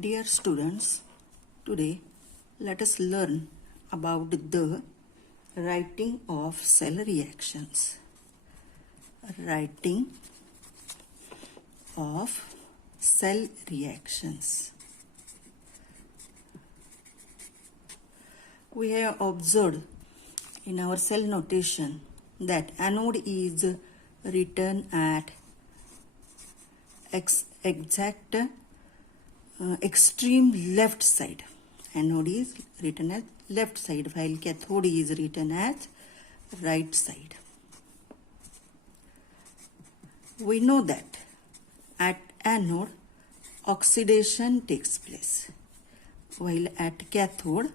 Dear students, today let us learn about the writing of cell reactions. Writing of cell reactions. We have observed in our cell notation that anode is written at extreme left side. Anode is written at left side while cathode is written at right side. We know that at anode oxidation takes place while at cathode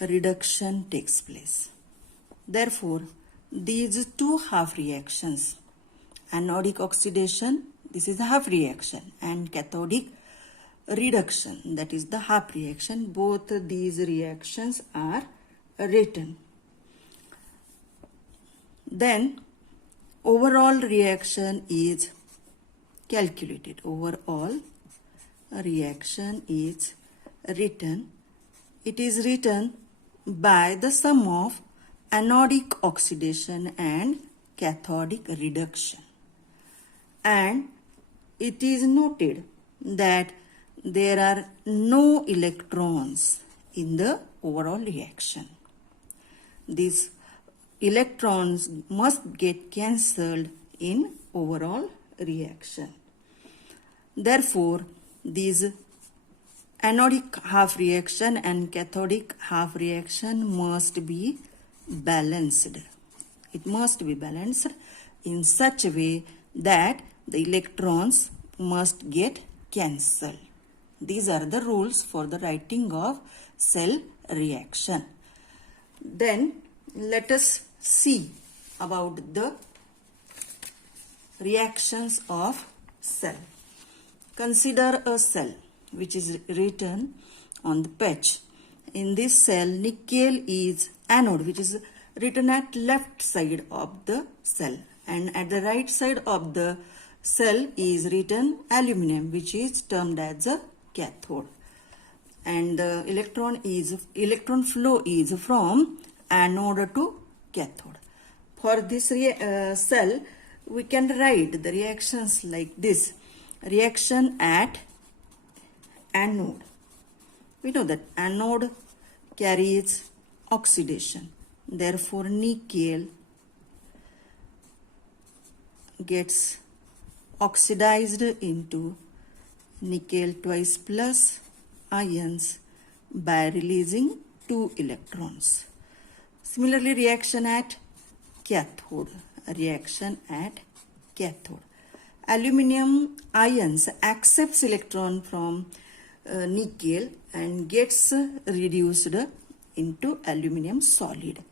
reduction takes place. Therefore, these two half reactions, anodic oxidation, this is a half reaction, and cathodic reduction, that is the half reaction, both these reactions are written. Then overall reaction is calculated. Overall reaction is written. It is written by the sum of anodic oxidation and cathodic reduction. And it is noted that there are no electrons in the overall reaction. These electrons must get cancelled in overall reaction. Therefore, these anodic half reaction and cathodic half reaction must be balanced. It must be balanced in such a way that the electrons must get cancelled. These are the rules for the writing of cell reaction. Then let us see about the reactions of cell. Consider a cell which is written on the page. In this cell, nickel is anode, which is written at left side of the cell, and at the right side of the cell is written aluminum, which is termed as a cathode, and the electron flow is from anode to cathode. For this cell, we can write the reactions like this. Reaction at anode. We know that anode carries oxidation. Therefore, nickel gets oxidized into nickel twice plus ions by releasing 2 electrons. Similarly, reaction at cathode. Reaction at cathode. Aluminium ions accepts electron from nickel and gets reduced into aluminium solid.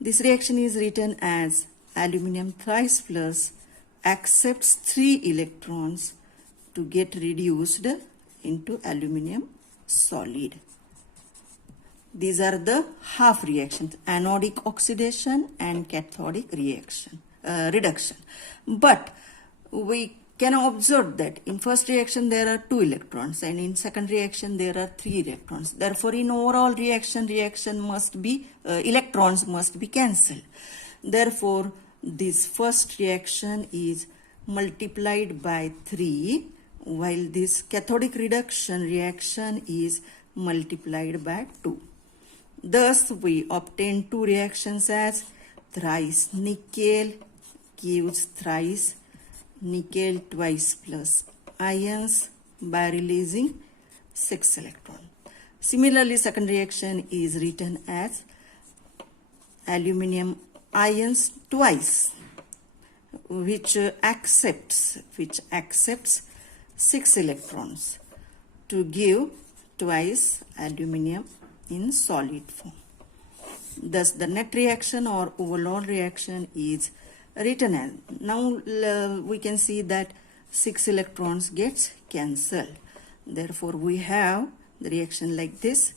This reaction is written as aluminium thrice plus accepts 3 electrons to get reduced into aluminium solid. These are the half reactions, anodic oxidation and cathodic reduction. But we can observe that in first reaction there are 2 electrons and in second reaction there are 3 electrons. Therefore, in overall reaction must be electrons must be cancelled. Therefore, this first reaction is multiplied by 3, while this cathodic reduction reaction is multiplied by 2. Thus, we obtain 2 reactions as thrice nickel gives thrice nickel twice plus ions by releasing 6 electrons. Similarly, second reaction is written as aluminium ions twice, which accepts 6 electrons to give twice aluminium in solid form. Thus, the net reaction or overall reaction is written as. Now we can see that 6 electrons gets cancelled. Therefore, we have the reaction like this: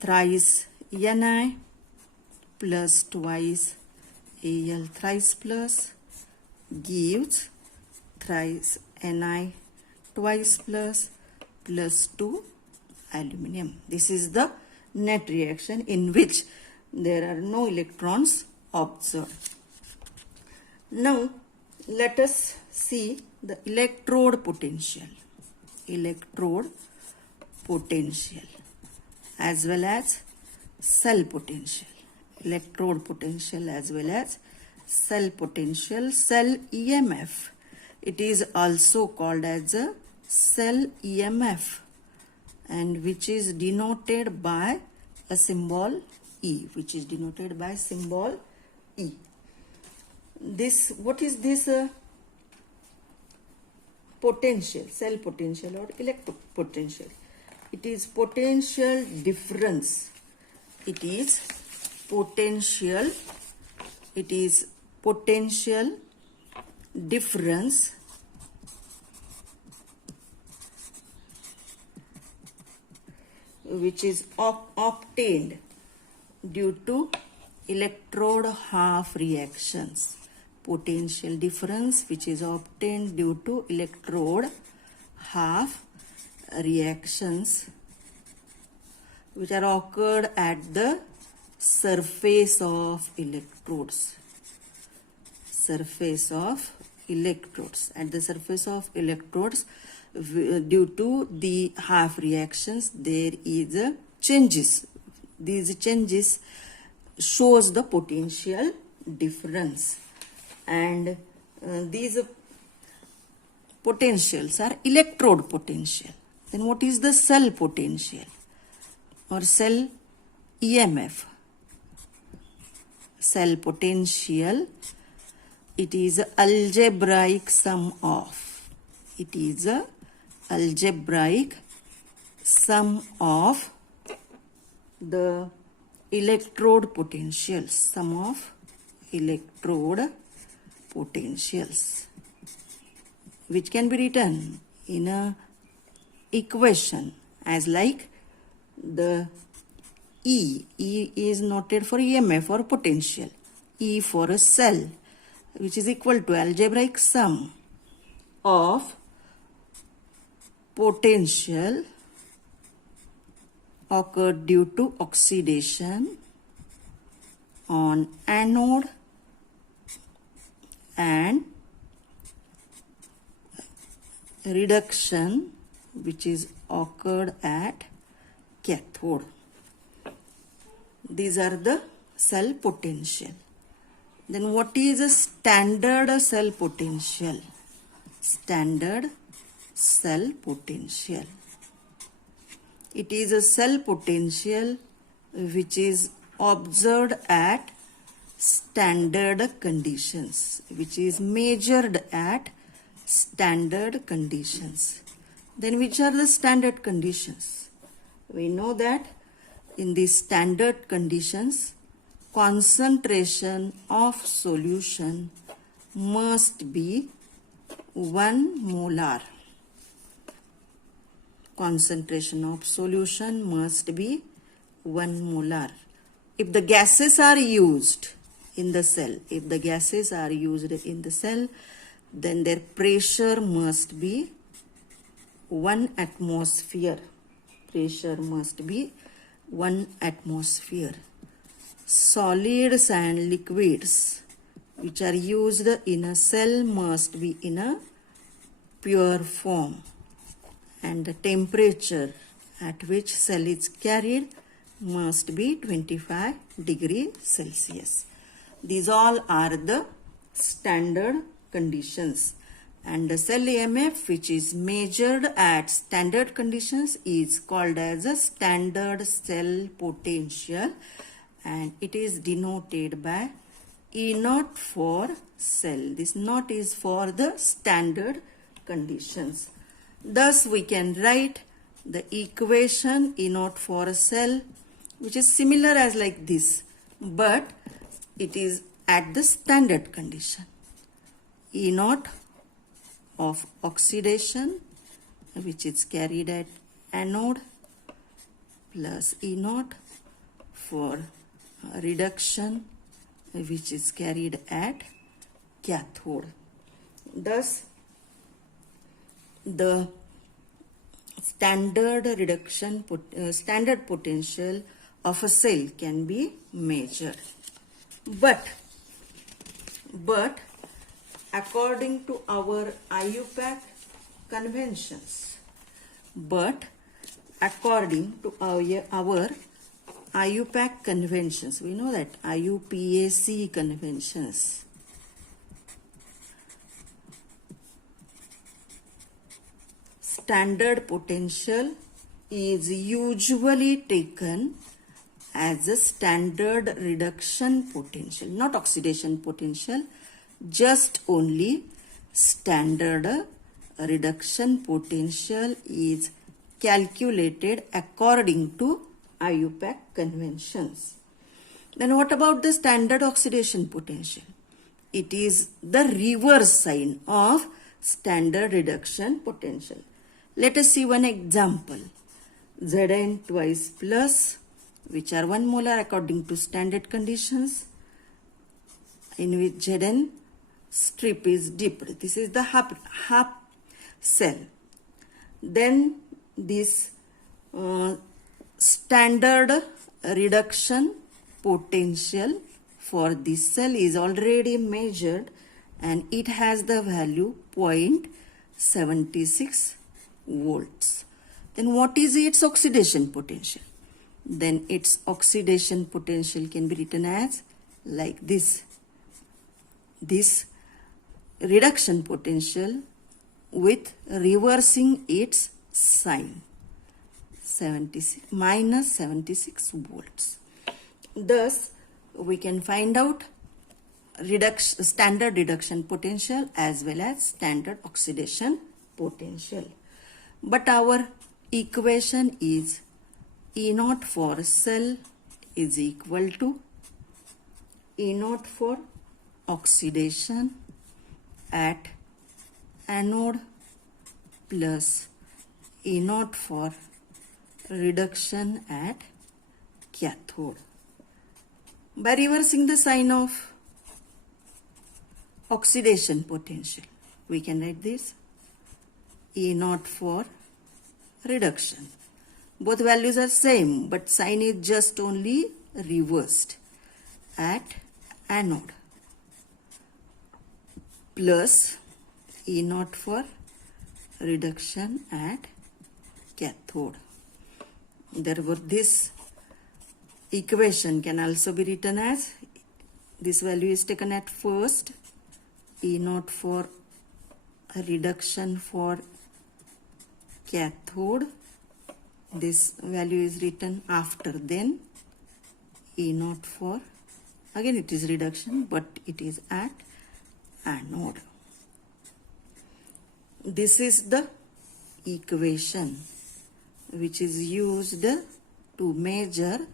thrice Ni plus twice Al thrice plus gives thrice Ni twice plus 2 aluminum. This is the net reaction in which there are no electrons observed. Now let us see the electrode potential. Electrode potential as well as cell potential. Electrode potential as well as cell potential. Cell EMF. It is also called as a cell EMF, and which is denoted by a symbol E. Which is denoted by symbol E. This, what is this potential, cell potential or electrode potential? It is potential difference. It is potential difference which is obtained due to electrode half reactions. Potential difference which is obtained due to electrode half reactions which are occurred at the surface of electrodes. Surface of electrodes. At the surface of electrodes, due to the half reactions, there is a changes. These changes shows the potential difference, and these potentials are electrode potential. Then what is the cell potential or cell EMF? Cell potential, it is a algebraic sum of. It is a algebraic sum of the electrode potentials. Sum of electrode potentials, which can be written in a equation as like the E. E is noted for EMF or potential. E for a cell, which is equal to algebraic sum of potential occurred due to oxidation on anode and reduction which is occurred at cathode. These are the cell potential. Then what is a standard cell potential? Standard cell potential. It is a cell potential which is observed at standard conditions, which is measured at standard conditions. Then which are the standard conditions? We know that in the standard conditions, concentration of solution must be 1 molar. Concentration of solution must be 1 molar. If the gases are used in the cell, then their pressure must be 1 atmosphere. Pressure must be 1 atmosphere. Solids and liquids which are used in a cell must be in a pure form, and the temperature at which cell is carried must be 25 degrees Celsius. These all are the standard conditions, and the cell EMF which is measured at standard conditions is called as a standard cell potential, and it is denoted by E naught for cell. This naught is for the standard conditions. Thus we can write the equation E naught for a cell, which is similar as like this, but it is at the standard condition. E naught of oxidation which is carried at anode plus E naught for reduction which is carried at cathode. Thus the standard potential of a cell can be measured. But according to our IUPAC conventions, IUPAC conventions, we know that IUPAC conventions, standard potential is usually taken as a standard reduction potential, not oxidation potential, just only standard reduction potential is calculated according to IUPAC conventions. Then what about the standard oxidation potential? It is the reverse sign of standard reduction potential. Let us see one example. Zn twice plus, which are 1 molar according to standard conditions, in which Zn strip is dipped. This is the half cell. Then this standard reduction potential for this cell is already measured, and it has the value 0.76 volts. Then what is its oxidation potential? Then its oxidation potential can be written as like this. This reduction potential with reversing its sign, minus 76 volts. Thus, we can find out standard reduction potential as well as standard oxidation potential. But our equation is E naught for cell is equal to E naught for oxidation at anode plus E naught for reduction at cathode. By reversing the sign of oxidation potential, we can write this E naught for reduction. Both values are same, but sign is just only reversed, at anode plus E naught for reduction at cathode. Therefore, this equation can also be written as, this value is taken at first, E naught for reduction for cathode, this value is written after, then E naught for, again it is reduction, but it is at anode. This is the equation which is used to measure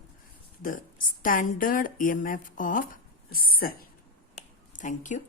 the standard EMF of cell. Thank you.